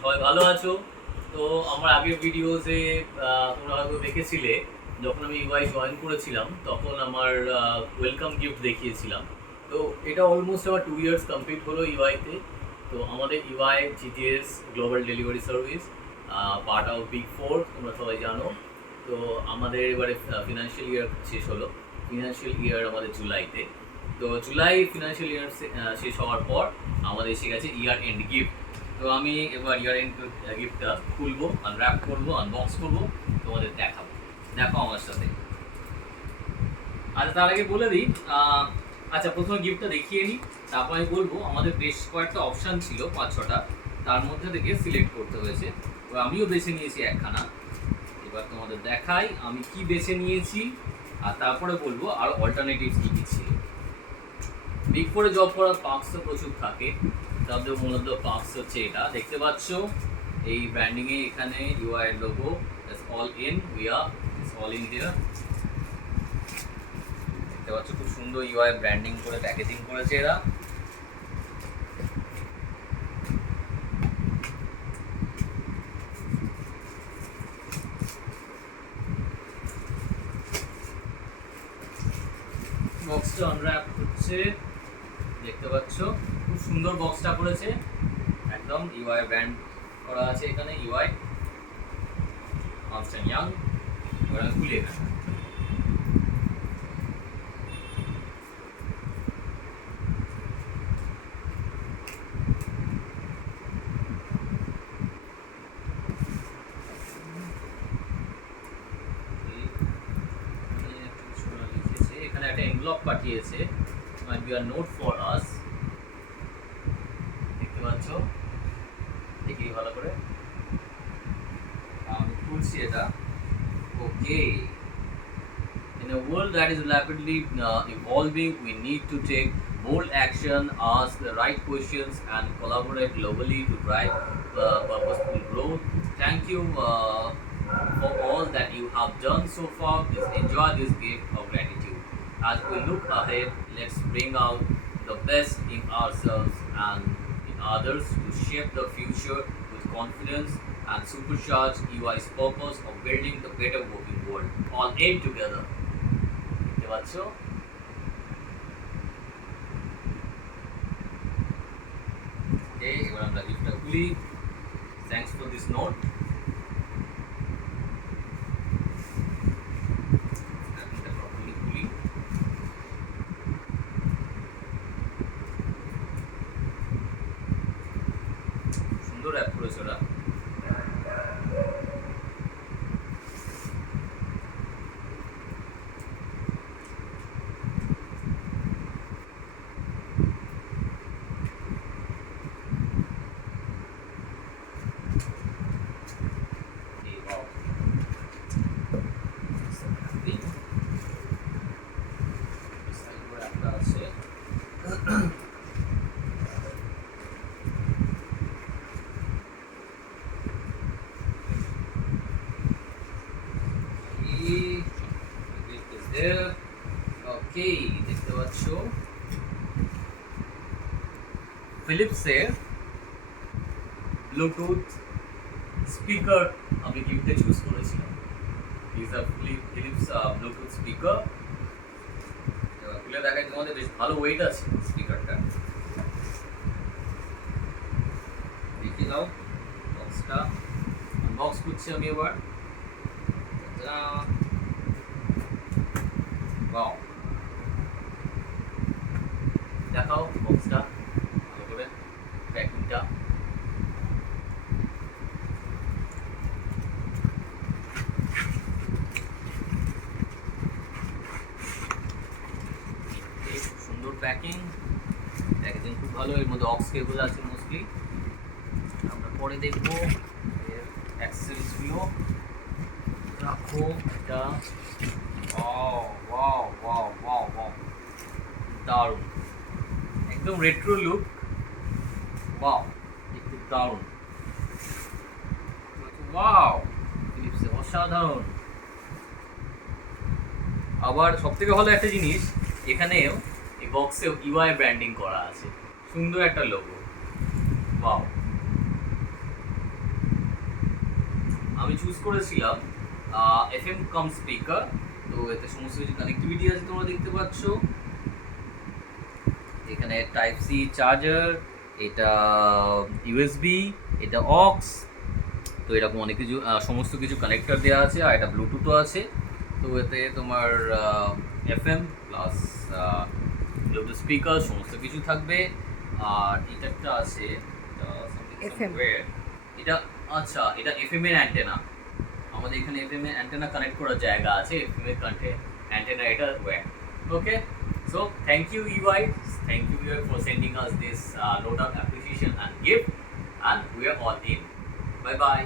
সবাই ভালো আছো? তো আমার আগের ভিডিওতে তোমরা হয়তো দেখেছিলে, যখন আমি ইউআই জয়েন করেছিলাম তখন আমার ওয়েলকাম গিফট দেখিয়েছিলাম। তো এটা অলমোস্ট আমার 2 ইয়ার্স কমপ্লিট হলো ইউআইতে। তো আমাদের UI GTS global delivery service, part of big 4, তোমরা সবাই জানো। তো আমাদের এবারে ফিনান্সিয়াল ইয়ার শেষ হলো। ফিনান্সিয়াল ইয়ার আমাদের জুলাইতে। তো জুলাই ফিনান্সিয়াল ইয়ার শেষ হওয়ার পর আমাদের এসে গেছে ইয়ার এন্ড গিফট। তো আমি এবার ইয়ার এন্ড গিফটটা খুলবো, আনর্যাপ করবো, আনবক্স করবো, তোমাদের দেখাবো। দেখো আমার সাথে। আচ্ছা, তার আগে বলে দিই, আচ্ছা প্রথমে গিফটটা দেখিয়ে নিই, তারপর আমি বলবো। আমাদের বেশ কয়েকটা অপশান ছিল, 5-6টা, তার মধ্যে থেকে সিলেক্ট করতে হয়েছে। এবার আমিও বেছে নিয়েছি একখানা। এবার তোমাদের দেখাই আমি কি বেছে নিয়েছি, আর তারপরে বলবো আর অল্টারনেটিভ কী কী ছিল। বিগ 4-এ জব করার পার্কস তো প্রচুর থাকে, তার মধ্যে মূলত পার্কস হচ্ছে এটা দেখতে পাচ্ছ, এই ব্র্যান্ডিংয়ে এখানে UI logo, all in here, all in here. দেখতে পাচ্ছ খুব সুন্দর ইউআই ব্র্যান্ডিং করে প্যাকেজিং করেছে এরা। বক্সটা আনর্যাপ হচ্ছে, দেখতে পাচ্ছ খুব সুন্দর বক্সটা করেছে, একদম ইউআই ব্র্যান্ড করা আছে এখানে, ইউআই আর্মস্ট ইয়াং। এবার আমি খুলে এখানে এখানে একটা এনভেলপ পাঠিয়েছে, might be a note for us, দেখতে পাচ্ছ। দেখি ভালো করে, আমি খুলছি এটা। ওকে, in a world that is rapidly evolving, we need to take bold action, ask the right questions, and collaborate globally to drive purposeful growth. Thank you for all that you have done so far. Please enjoy this gift of gratitude. As we look ahead, let's bring out the best in ourselves and in others to shape the future with confidence and supercharge UI's purpose of building the better working world. All aim together. দেখতে পাচ্ছ? Okay, এবার আমরা গিফটটা খুলি। Thanks for this note. এটা properly খুলি। সুন্দর app করেছে ওরা। ওকে, দেখতে পাচ্ছ ফিলিপসের ব্লুটুথ স্পিকার আমি গিফটে চুজ করেছিলাম। Is a Philips bluetooth speaker. খুলে দেখাই তোমাদের, বেশ ভালো ওয়েট আছে স্পিকারটা। দেখে নাও বক্সটা, আনবক্স করছি আমি এবার। ওয়াও, দেখাও বক্সটা ভালো করে, প্যাকিংটা। সুন্দর প্যাকিং, প্যাকেজিং খুব ভালো। এর মধ্যে অক্স কেবল আছে মোস্টলি, আমরা পরে দেখবো এর অ্যাক্সেসরিজগুলো। রাখো এটা। Wow wow wow wow wow, দারুণ, একদম রেট্রো লুক। ওয়াও, একটু দারুণ। ওয়াও, ফিলিপসে অসাধারণ। আবার সব থেকে ভালো একটা জিনিস, এখানেও এই বক্সেও ইউআই ব্র্যান্ডিং করা আছে, সুন্দর একটা লোগো। ওয়াও, আমি চুজ করেছিলাম FM কাম স্পিকার। তো এতে সমস্ত কিছু কানেক্টিভিটি আছে তোমরা দেখতে পাচ্ছ। এখানে টাইপ সি চার্জার, এটা ইউএসবি, এটা অক্স, তো এরকম অনেক কিছু সমস্ত কিছু কানেক্টর দেওয়া আছে, আর এটা ব্লুটুথও আছে। তো এতে তোমার FM প্লাস ব্লুটুথ স্পিকার সমস্ত কিছু থাকবে। আর এটা একটা আছে FM এটা, আচ্ছা এটা FM এর অ্যান্টেনা। আমাদের এখানে FM এর অ্যান্টেনা কানেক্ট করার জায়গা আছে, FM এর অ্যান্টেনা এটা wire. Okay, so thank you EY, thank you EY for sending us this note of appreciation and gift, and we are all in. Bye bye.